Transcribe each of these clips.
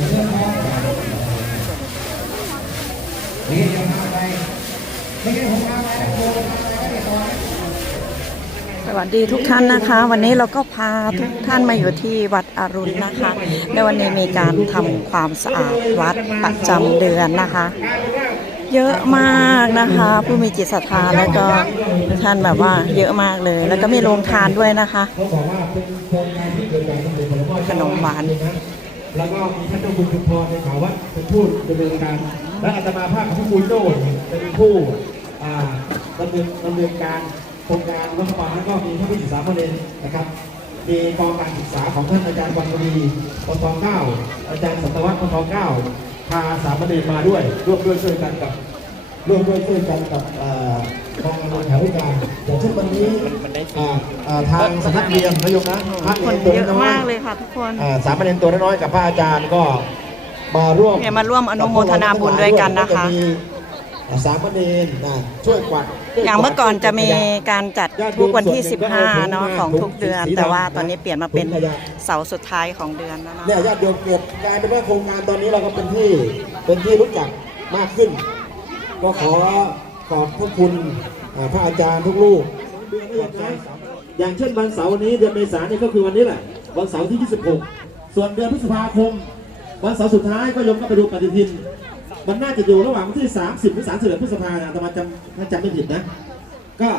สวัสดีทุกท่านนะคะ วันนี้เราก็พาทุกท่านมาอยู่ที่วัดอรุณนะคะในวันนี้มีการทำความสะอาดวัดประจำเดือนนะคะ เยอะมากนะคะ ผู้มีจิตศรัทธาแล้วก็ท่านแบบว่าเยอะมากเลย แล้วก็มีโรงทานด้วยนะคะ ขนมหวาน แล้วก็มีท่านเจ้าคุณชุมพรในข่าวัดเป็นผู้ดำเนินการ และอาตมาภาพของคุณโจ้เป็นผู้ดำเนินดำเนินการโครงการรัฐบาลแล้วก็มีท่านผู้ศึกษาประเด็นนะครับมีกองการศึกษาของท่านอาจารย์วันมณีปทองเก้าอาจารย์สัตวัฒน์ปทองเก้าพาสามเณรมาด้วยร่วมด้วยช่วยกันกับ ร่วมด้วยช่วยกันกับเอ่อกองอำนวยการวิการอย่างเช่นวันนี้อ่าอ่าทางสำนักเรียนนายกนะพระคนเนรตัวเยอะน้อยมากเลยค่ะทุกคนอ่าสามเณรตัวน้อยๆกับพระอาจารย์ก็มาร่วมเนี่ยมาร่วมอนุโมทนาบุญด้วยกันนะคะก็จมีอ่าสามเณรนะช่วยกวาดช่วยอย่างเมื่อก่อนจะมีการจัดญาติโยทุกมวันที่ส่หงก็อถุ15 เนาะมของทุกเดือนถุงสีแต่ว่าดำตอนนี้เปลี่ยนมาเป็นถุงขยะเสาร์สุดท้ายของเดือนแล้วนะเนี่ยญาติโยมเกิดกลายเป็นว่าโครงการตอนนี้เราก็เป็นที่เป็นที่รู้จักมากขึ้น ก็ขอขอบพระคุณอ่าพระอาจารย์ทุกลูกอย่างเช่นวันเสาร์นี้เดือนเมษายนนี่ก็คือวันนี้แหละ วันเสาร์ที่ 26 ส่วนเดือนพฤษภาคม วันเสาร์สุดท้ายก็โยมก็ไปดูปฏิทิน มันน่าจะอยู่ระหว่างวันที่ 30หรือ31พฤษภาคมนะอาตมาจำถ้าจำไม่ผิดนะ ก็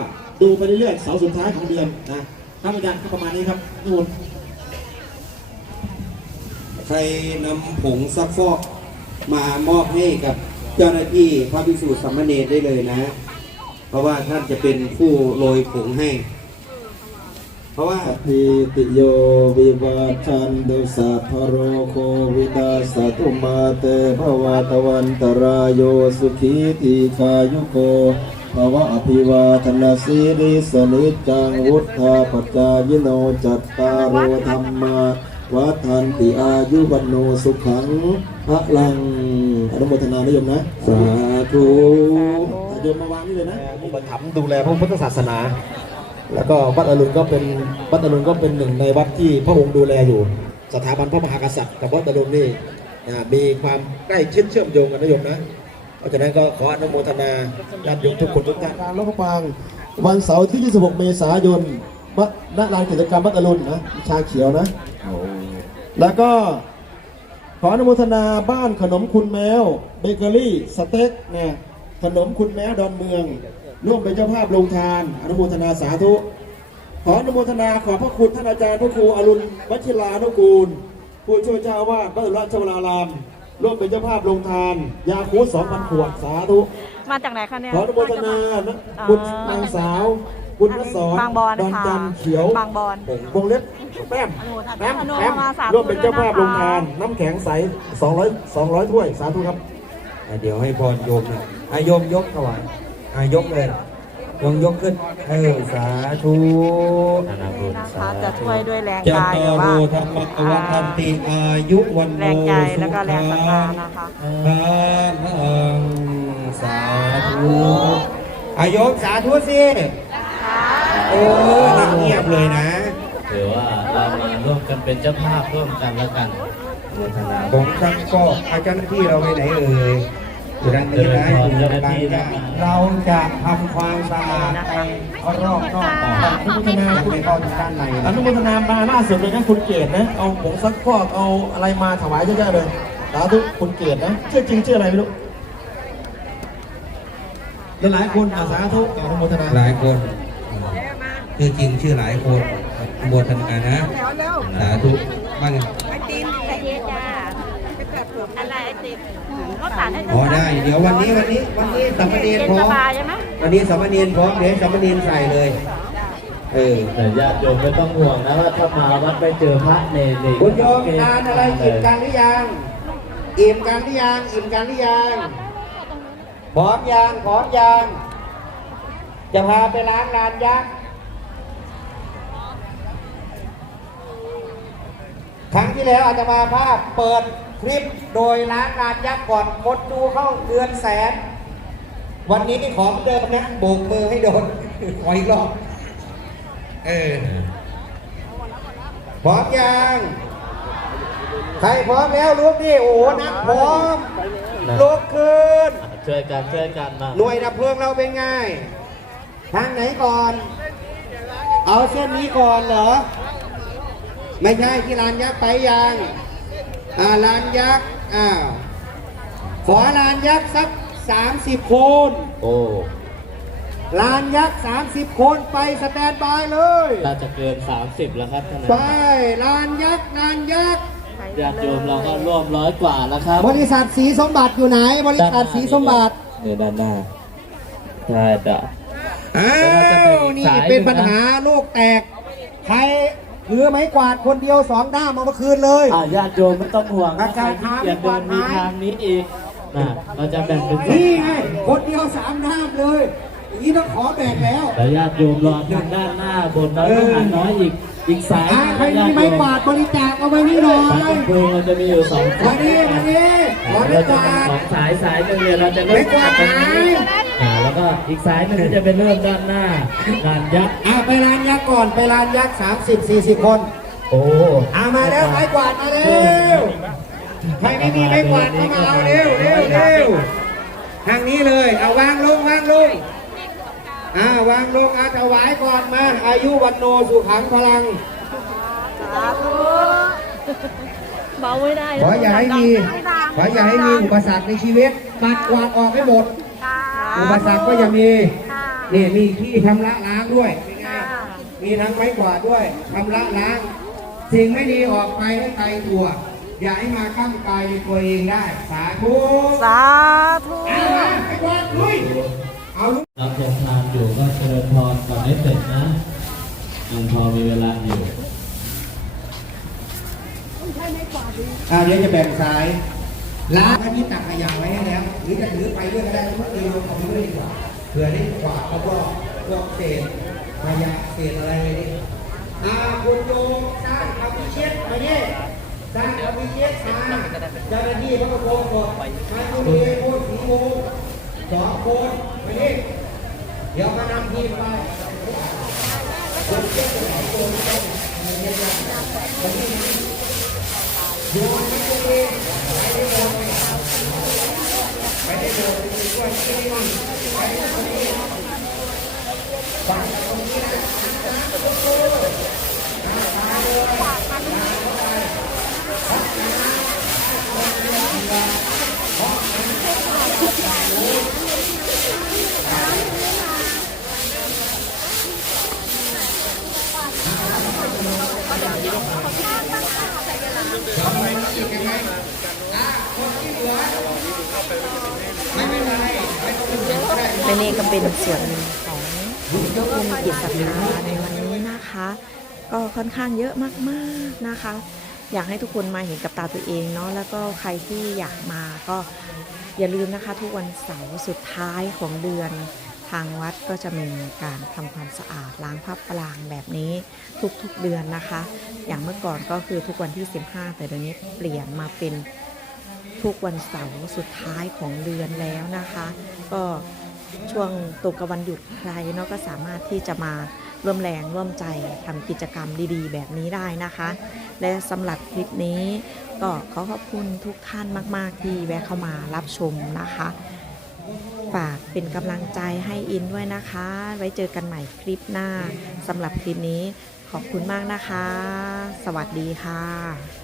ดูไปเรื่อยๆเสาร์สุดท้ายของเดือนนะครับอาจารย์ก็ประมาณนี้ครับนู่นใครนำผงซักฟอกมามอบให้กับ เจ้าหน้าที่พระภิกษุสามเณรได้เลยนะ เพราะว่าท่านจะเป็นผู้โรยผงให้ เพราะว่าทิติโยวิวัชันตุสัพพโรโควินาสัตุมาเตภวะตวันตรายโยสุขีติคายุโกภาวะอภิวาทนาสีริสนิจังวุฒาปจายโนจัตตารโธรรมา วัฏันติอายุวันโนสุขังพระลังอนุโมทนานิยมนะ สาธุโยมมาวางนี่เลยนะอุปถัมภ์ดูแลพระพุทธศาสนา แล้วก็วัดอรุณก็เป็นวัดอรุณก็เป็นหนึ่งในวัดที่พระองค์ดูแลอยู่ สถาบันพระมหากษัตริย์กับวัดอรุณนี่อ่ามีความใกล้ชิดเชื่อมโยงกันนะโยมนะ เพราะฉะนั้นก็ขออนุโมทนาญาติโยมทุกคนทุกท่านการลพปางวันเสาร์ที่ 26 เมษายน วัดณลานกิจกรรมวัดอรุณนะชาเขียวนะแล้วก็ขออนุโมทนาบ้านขนมคุณแมวเบเกอรี่สเต็กเนี่ยขนมคุณแมวดอนเมือง ร่วมเป็นเจ้าภาพลงทาน อนุโมทนาสาธุ ขออนุโมทนาขอบพระคุณท่านอาจารย์พระครูอรุณวัชิรานุกูล ผู้ช่วยเจ้าอาวาสวัดราชวราราม ร่วมเป็นเจ้าภาพลงทาน ยาคูสองพันขวดสาธุ มาจากไหนคะเนี่ยขออนุโมทนานะคุณนางสาว คุณนสอนบางบอนดอนค่ะจันทร์เขียวบางบอนวงเล็บแป้มแป้มอนุโมแป้มทนาสาธุร่วมเป็นเจ้าภาพด้วยลนะคะงทานน้ำแข็งใส200 200ถ้วยสาธุครับอะเดี๋ยวให้พรโยมนะอายมยกถวายอายกเลยยงยกขึ้นเออสาธุนะคะจะช่วยด้วยแรงจะกายตหรือโรว่าธรรมะวัฒนติอายุวันโนแรงใจแล้วก็แรงศรัทธานะคะพลังสาธุอายมสาธุสิ เออนั่งเงียบเลยนะถือว่าเรามาร่วมกันเป็นเจ้าภาพร่วมกันแล้วกันอนุโมทนาผมครับก็อาเจ้าหน้าที่เราไปไหนเอ่ยอยู่ด้านนี้นะอยู่ด้านนี้นะเราจะทำความสะอาดไปรอบนอกก่อนอนุโมทนายังไม่เข้าด้านในอนะนุโมทนามาล่าสุดเลยนะคุณเกศนะ เอาผงซักฟอกเอาอะไรมาถวายเยอะแยะเลยสาธุคุณเกศนะชื่อจริงชื่ออะไรไม่รู้หลายๆคนอาสาธุอนุโมทนาหลายคน ชื่อจริงชื่อหลายคนอนุโมทนานะสาธุบ้างไงไอติมไอเยจ้าอะไรไอติมก็สารให้อ๋อได้ เดี๋ยววันนี้วันนี้วันนี้สามเณรเย็นพร้สอมบายใช่ไหมวันนี้สามเณรพร้อมเดี๋ยวสามเณรใส่เลยเออแต่ญาติโยมไม่ต้องห่วงนะว่าถ้ามาวัดไปเจอพระเนรนี่คุณโยมทานอะไรอิ่มกันหรือยังอิ่มกันหรือยังอิ่มกันหรือยังพร้อมยังพร้อมยังจะพาไปล้างลานยักษ์ ครั้งที่แล้วอาตมาภาพเปิดคลิปโดยล้างลานยักษ์ก่อนคนดูเข้าเดือนแสน วันนี้ของเดิมนะโบกมือให้โดนขออีกรอบเออพร้อมยังใครพร้อมแล้วลุกดิโอ้โหนักพร้อมลุกขึ้นช่วยกันช่วยกันมาหน่วยดับเพลิงเราเป็นไงทางไหนก่อน เอาเส้นนี้ก่อนเหรอ ไม่ใช่ที่ลานยักษ์ไปยังอ่าลานยักษ์อ้าวขอลานยักษ์สัก30คนโอ้ลานยักษ์ 30 คนไปสแตนบายเลยน่าจะเกิน 30 แล้วครับท่านไปนายลานยักษ์ลานยักษ์ญาติโยมเราก็ร่วมร้อยกว่าแล้วครับ บริษัทสีสมบัติอยู่ไหน บริษัทสีสมบัติเนี่ยด้านหน้าใช่จ้ะอ้าแล้วเราจะไปวอีกนี่สายหนึ่งนะเป็นปัญหาลูกแตก ใคร ถือไม้กวาดคนเดียวสองด้ามเอามาคืนเลย อ่าญาติโยมไม่ต้องห่วงกระจายใครที่เกียจเดินทางดีมีกว่าทางนี้อีกนะเราจะแบ่งเป็นสองนี่ไงคนเดียวสามด้ามเลยอย่างนี้ต้องขอแบ่งแล้วแต่ญาติโยมรอทางด้านหน้าบนน้อยทหารน้อยอีก อีกสายอ่าใครมีไม้กวาดบริจาคเอาไว้นี่หน่อสายยคุณครูเราจะมีอยู่สองมาดิมาดิขอไม้เรากจะวามีดสองสายสายหนึ่งเนี่ยเราจะเริ่มไม้กวาดตรงนี้ไหนอ่าแล้วก็อีกสายหนึ่งก็จะเป็นเริ่มด้านหน้าลานยักษ์อ่าไปลานยักษ์ก่อนไปลานยักษ์สามสิบสี่สิบคนโอ้อามาแล้วไม้กวาดมาเร็วใครไม่มีไม้กวาดก็มาเอาเร็วเร็วเร็วทางนี้เลยเอาวางลงวางลง อ่าวางลงอาถวายก่อนมา อายุวันโนสุขังพลังเบาไม่ได้ขออย่าให้มีขออย่าให้มีอุปสรรคในชีวิตปัดกวาดออกให้หมด อุปสรรคก็อย่ามีนี่มีที่ทำละล้างด้วยเป็นไงมีทั้งไม้กวาดด้วยทำละล้าง สิ่งไม่ดีออกไปให้ไกลตัว อย่าให้มาข้ามกายในตัวเองได้ สาธุ สาธุเอามาไม้กวาดลุย เอาลุกเราจะทานอยู่ก็เจริญพรก่อนให้เสร็จนะยังพอมีเวลาอยู่อ่าเดี๋ยวจะแบ่งสายล้างอันนี้ตักขยะไว้ให้แล้ว หรือจะถือไปด้วยก็ได้ทุกทีลงของด้วยดีกว่าเผื่อได้กวาดแล้วก็พวกเศษขยะเศษอะไรนี่อ่าคุณโยมสร้างอภิเชษมาเนี่ยสร้างอภิเชษมาเจ้าหน้าที่พระโคมบอกมาตุลีโคตรสีโม สองคนมานี่เดี๋ยวมานำทีมไปและนี่ก็ เป็นส่วนหนึ่งของยกบุญกิจศรัทธาในวันนี้นะคะ ก็ค่อนข้างเยอะมากๆนะคะ อยากให้ทุกคนมาเห็นกับตาตัวเองเนาะแล้วก็ใครที่อยากมาก็อย่าลืมนะคะ ทุกวันเสาร์สุดท้ายของเดือนทางวัดก็จะมีการทำความสะอาดล้างพับปรางแบบนี้ทุกๆเดือนนะคะ อย่างเมื่อก่อนก็คือทุกวันที่ 15 แต่เดี๋ยวนี้เปลี่ยนมาเป็นทุกวันเสาร์สุดท้ายของเดือนแล้วนะคะ ก็ ช่วงตกกับวันหยุดใครเนาะก็สามารถที่จะมาร่วมแรงร่วมใจทำกิจกรรมดีๆ แบบนี้ได้นะคะ และสำหรับคลิปนี้ก็ขอขอบคุณทุกท่านมาก ๆ ที่แวะเข้ามารับชมนะคะ ฝากเป็นกำลังใจให้อินด้วยนะคะ ไว้เจอกันใหม่คลิปหน้าสำหรับคลิปนี้ขอบคุณมากนะคะ สวัสดีค่ะ